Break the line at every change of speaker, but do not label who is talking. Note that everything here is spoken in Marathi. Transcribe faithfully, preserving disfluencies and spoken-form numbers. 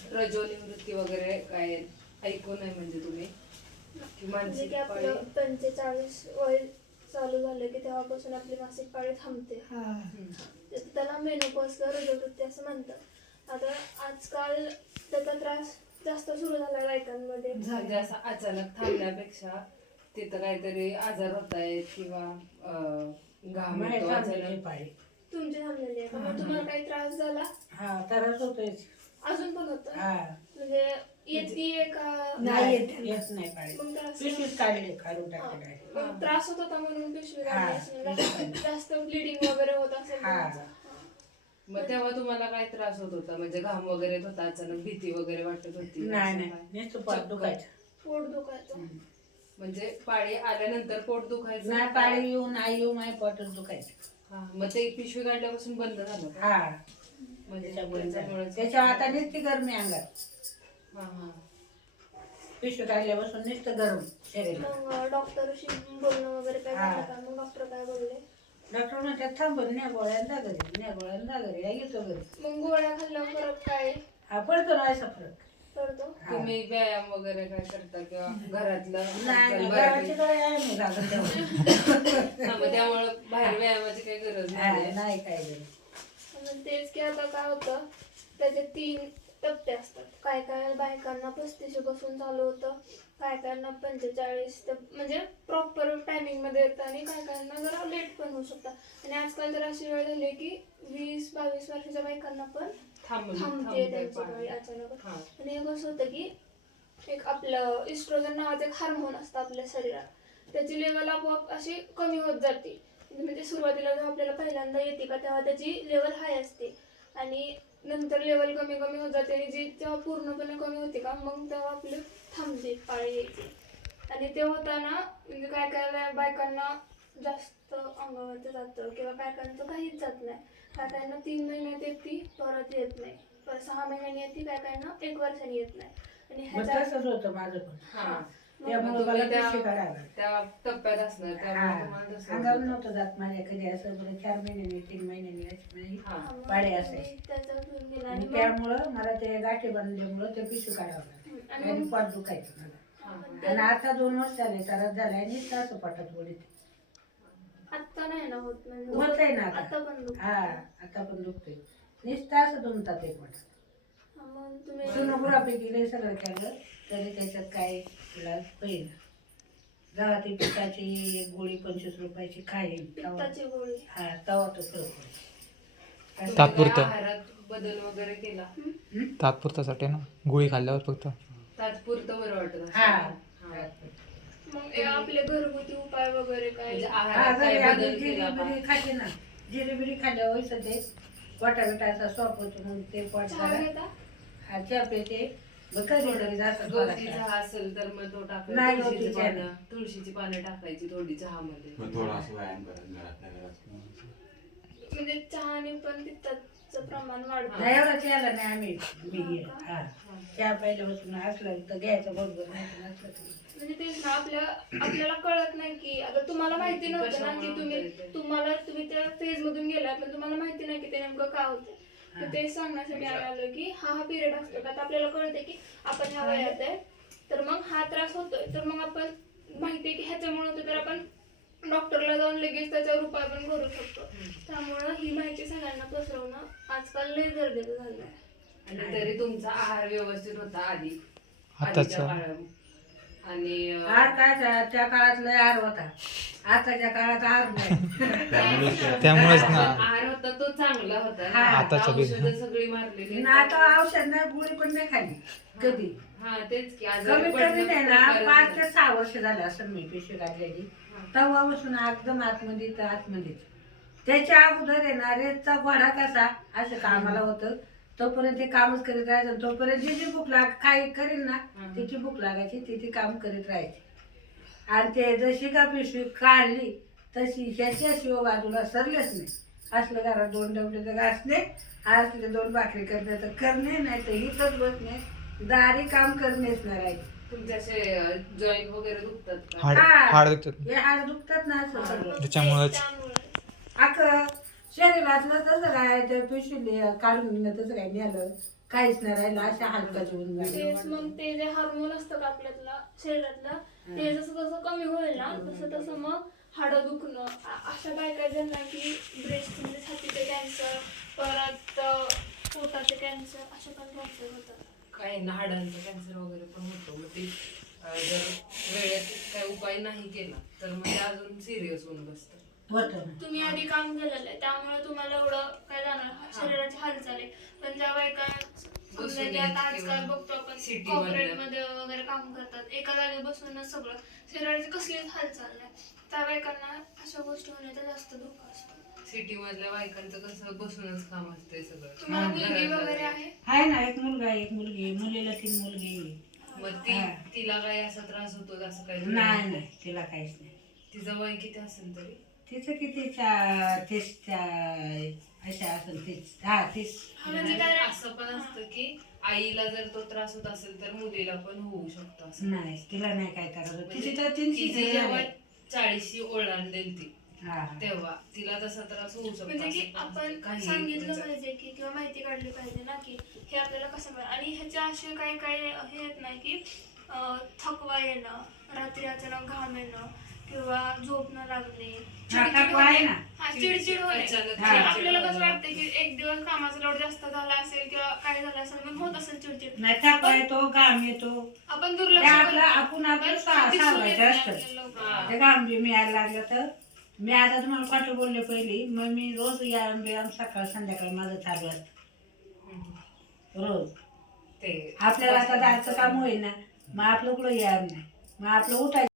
रजोनिवृत्ती वगैरे काय ऐकून आहे म्हणजे तुम्ही की
म्हणजे
मानसिक
की
पाळी
आपलं पंचेचाळीस वय चालू झालं की तेव्हापासून आपली मासिक पाळी थांबते. तर त्याला मेनोपॉज किंवा रजोवृत्ती असं म्हणतात. आता आजकाल त्याचा त्रास जास्त सुरू झाला बायकांमध्ये.
म्हणजे असं अचानक थांबण्यापेक्षा तिथं काहीतरी आजार होत आहेत किंवा अं, घाम
नाही
येतो
थांबलेली
अचानक.
पाळी.
तुमची थांबलेली आहे का? मग तुम्हाला काही त्रास झाला?
हा त्रास होतोय.
अजून पण होतं?
हा
म्हणजे येते का?
नाही येत येत नाही पाळी.
मग त्रास
पिशवीत काढले काढून
हा.
टाकले आहे.
मग त्रास होत होता म्हणून पिशवी
हा.
काढली असेल. जास्त- जास्त ब्लिडिंग वगैरे होत असेल
हा.
तुमचं.
मग तेव्हा तुम्हाला काय त्रास होत होता म्हणजे घाम वगैरे येत होता अचानक भीती वगैरे वाटत होती
नाही
असं
नाही
काय?
नुसतं पोट दुखायचं.
पोट दुखायचं.
म्हणजे पाळी आल्यानंतर पोट दुखायचं
नाही पाळी येऊ नाही येऊ माझ्या पोटच दुखायचं.
हा मग ते पिशवी काढल्यापासून बंद झालं का?
हा
म्हणजे
त्याच्यामुळे
त्याच्यामुळेच-
त्याच्या आता नुसती गरमी अंगात.
हा हा
पिशवी काढल्यापासून नुसतं गरम शरीर.
मग डॉक्टरशी बोलणं वगैरे काय
हा.
झालं का? मग डॉक्टर काय बोलले?
डॉक्टर म्हणतात थांबून न्या गोळ्यांदा घरी न्या गोळ्यांदा घरी या येतो घरी.
मग गोळ्या खाल्ल्यावर फरक काय
हा पडतो ना असा फरक.
पडतो?
हा.
तुम्ही व्यायाम वगैरे काय करता किंवा घरातलं
नाही
हालचाल
घराची
बऱ्यापैकी-
गोळी आहे मी लागत तेवढं.
हा, मग त्यामुळं बाहेर व्यायामाची काही गरज
हा,
नाही
नाही काय गरज.
मग तेच की आता काय होतं, त्याचे तीन टप्पे असतात. काय काय बायकांना पस्तीशी पासून चालू होतं, काय कायना पंचेचाळीस ते म्हणजे प्रॉपर टायमिंग मध्ये येतं आणि काय कायना जरा लेट पण होऊ शकतं. आणि आजकाल तर अशी वेळ झाली की वीस बावीस वर्षाच्या बायकांना पण
थांबून
थांबते
थांबते
त्यांची
पाळी.
पाळी अचानक.
हा.
आणि हे कसं होतं की एक आपलं इस्ट्रोजन नावाचं एक हार्मोन असतं आपल्या शरीरात, त्याची लेवल आपोआप अशी कमी होत जाते. म्हणजे सुरुवातीला जेव्हा आपल्याला पहिल्यांदा येते का तेव्हा त्याची लेवल हाय असते आणि नंतर लेवल कमी कमी होत जाते आणि जी जेव्हा पूर्णपणे कमी होते का मग तेव्हा आपली थांबते पाळी यायची. आणि ते होताना म्हणजे काय काय बायकांना जास्त अंगावरती जातं किंवा काय कायांचं काहीच जात नाही. काय कायांना तीन महिन्यात येते परत येत नाही, परत सहा महिन्यांनी येते, काय कायांना एक वर्षांनी येत नाही. आणि
मग
ह्याच्या
तसंच होतं माझं पण.
हा.
त्यामुळे
मग
मला
तुम्ही त्या-
पिशवी काढायला.
त्या टप्प्यात असणार त्यामुळे तुम्हाला
हा
तसं
अंगावर
होतं.
नव्हतं जात माझ्या कधी असं बरं चार महिन्यांनी तीन महिन्यांनी अशी माझी
हा.
मग
पाळी
तुम्ही
असायची.
त्याच्यातून गेला
आणि
आणि मग-
त्यामुळं मला ते गाठी बांधल्यामुळं ते पिशवी काढावं लागलं
आणि
आणि
मग-
पोट दुखायचं मला.
हा.
आणि आता दोन वर्ष झाले त्रास झाला आणि तास पोटात बोलीत
आत्ता नाही ना होत म्हणजे
होत आहे ना
आता
आता.
पण दुखतं.
हा आता पण दुखतोय नुसतं असं दुमतात एक पोटात.
हा, मग तुम्ही
सोनोग्राफी केली सगळं केलं तरी त्याच्यात काय इलाज होईल. जेव्हा ती पिठाची एक गोळी पंचवीस रुपयाची खाईल तेव्हा
पित्ताची गोळी.
हा तेव्हा तो फरक पडेल.
तुम्ही
तात्पुरतं.
काय आहारात बदल वगैरे केला
तात्पुरतासाठी ना गोळी खाल्ल्यावर फक्त.
तात्पुरतं बरं वाटत असेल.
हा
हा.
मग हे आपले घरगुती उपाय वगैरे काय?
म्हणजे
हा
आहारात
घरी
काय
आम्ही
बदल केला का?
जिरी खाते ना जिरी बिरी खाल्ल्यावर वैसं ते पोटा बिटाचा सॉप होतो मग ते पोट
चहा
जरा
घेता?
हा चहा पेते मग कधी कधी जास्त
गवती
थोडासा.
चहा असेल तर मग तो
नाही,
टाकायचा
गवती
तुळशीची
चहा
पानं
नाही.
तुळशीची पानं टाकायची थोडी चहामध्ये.
मग थोडासा व्यायाम करत घरातल्या घरात.
म्हणजे चहाने पण पित्ताचं प्रमाण वाढतं.
नाही एवढा चहाला नाही आम्ही मी
हा का?
हा चहा पहिल्यापासून असलं तर घ्यायचं बरोबर नाही तर नसलं तर
म्हणजे तेच ना आपल्या आपल्याला कळत नाही की आता तुम्हाला माहिती नव्हतं ना की तुम्ही तुम्हाला तुम्ही त्या फेज मधून गेला पण तुम्हाला माहिती नाही की ते नेमकं का होतं. तर ते सांगण्यासाठी आम्ही आलो की हा हा पिरियड असतो का तर आपल्याला कळते की आपण ह्या वयात आहे तर मग हा त्रास होतोय तर मग आपण माहिती आहे की ह्याच्यामुळे होतं तर आपण डॉक्टरला जाऊन लगेच त्याच्यावर उपाय पण करू शकतो. त्यामुळं ही माहिती सगळ्यांना पसरवणं आजकाल लय गरजेचं झालं आहे.
आणि तरी तुमचा आहार व्यवस्थित होता आधी
आताचा.
आधीच्या काळात. आणि अं,
आहार काय त्या- त्या काळात लय आहार होता आताच्या काळात आहार नाही.
त्यामुळेच ना.
आहार होता तो चांगला होता ना.
हा.
आता
आताचा बी-
औषधं सगळी मारलेली आहेत.
आणि आता औषध नाही गोळी पण नाही खाली कधी
हा तेच की आजारी
कमीत कमी
पडणं
नाही ना
प्रकारच
पाच
नाही.
ते सहा वर्ष झालं असं मी पिशवी काढलेली तेव्हापासून एकदम आतमध्ये तर आतमध्ये त्याच्या अगोदर येणारेचा घोडा कसा असं कामाला होतं तोपर्यंत ते कामच करीत राहायचं तोपर्यंत जी जी भूक लाग काही करीन ना तिची भूक लागायची ती ती काम करीत राहायची. आणि ते जशी का पिशवी काढली तशी ह्याच्याशिवाय बाजूला सरलेच नाही. असलं घरात दोन डबडे घासणे असले दोन भाकरी करणे तर करणे नाही तर इथंच बसणे दारी काम करणेच नाही राहायचे.
तुमचे असे जॉईंट वगैरे दुखतात का?
हाड
हा.
हाड दुखतात
हे हाड दुखतात ना असं सगळं
त्याच्यामुळेच.
त्यामुळेच.
अख्खं शरीरातलं तसं काय ते पिशवी काढून नेलं तसं काय नेलं काहीच नाही राहिलं, अशा हलकाच होऊन झाले.
तेच मग ते जे हार्मोन असतं का आपल्यातला शरीरातलं ते जसं जसं कमी होईल ना तसं तसं मग हाडं दुखणं आ- अशा बायका ज्यांना की ब्रेस्ट म्हणजे छातीचे कॅन्सर, परत अं, पोटाचे कॅन्सर, अशा पण कॅन्सर होतात.
काही ना हाडांचं कॅन्सर वगैरे पण होतं. मग ते अं, जर वेळेत काही उपाय नाही केला तर मग ते अजून सिरियस होऊन बसतं.
होतं ना.
तुम्ही आधी काम केलेलं आहे त्यामुळे तुम्हाला एवढं काय जाणार शरीराची हालचाल आहे. पण ज्या बायका समजा की आता आजकाल बघतो आपण
City
कॉर्पोरेट
मधल्या.
मध्ये वगैरे काम करतात एका जागी बसूनच सगळं शरीराची कसलीच हालचाल नाही, त्या बायकांना अशा गोष्टी होण्याचा जास्त धोका असतो.
सिटी मधल्या बायकांचं कसं बसूनच काम असतंय सगळं.
तुम्हाला
हा,
मुलगी
घरातलं
वगैरे
वगैरे.
आहे?
आहे ना, एक मुलगा एक मुलगी आहे. मुलीला तीन मुलगी आहे.
मग ती
हा.
तिला काही असा त्रास होतो असं काही
नाही नाही, तिला काहीच नाही.
तिचं वय किती असेल तरी
तिचं किती चा- तीस चा- अशा असेल तीस, हा तीस.
हा, म्हणजे काय
असं पण असतं की आईला जर तो त्रास होत असेल तर मुलीला पण होऊ शकतो असं.
नाही, तिला नाही काय करायचं. तिची
म्हणजे
तर तीनशे
तिची जेव्हा
झाले.
चाळीशी ओलांडेल ती
हा, हा.
तेव्हा तिला तसा त्रास होऊ शकतो.
म्हणजे की
असं पण
आपण
असतं. काही
सांगितलं
त्याचं-
पाहिजे की किंवा माहिती काढली पाहिजे ना की हे आपल्याला कसं मिळेल. आणि ह्याच्या असे काही काही हे येत नाही की अं, थकवा येणं, रात्री अचानक घाम येणं किंवा झोप न लागणे, चिडचिड
थकवा आहे
होणे.
ना.
हा, चिडचिड होणे.
अचानक
हा.
की आपल्याला कसं वाटतं की एक दिवस कामाचा लोड जास्त झाला असेल किंवा काय झालं असेल मग होत असेल चिडचिड,
नाही, थकवा येतो, घाम येतो.
आपण
ते
दुर्लक्ष
आपलं
करतो.
आपण आपलं
पण
सा-
दिसून येत
सावरायचं
नाही
असतं.
आपल्याला लवकर.
हा.
ते घाम बी मिळायला लागलं तर मी आता तुम्हाला खोटं बोलले पहिली, मग मी रोज व्यायाम बियाम सकाळ संध्याकाळ माझं चालू असतं
हम्म.
रोज.
ते
आपल्याला आता जायचं काम होईल ना, मग आपलं कुठं व्यायाम नाही, मग आपलं उठायचं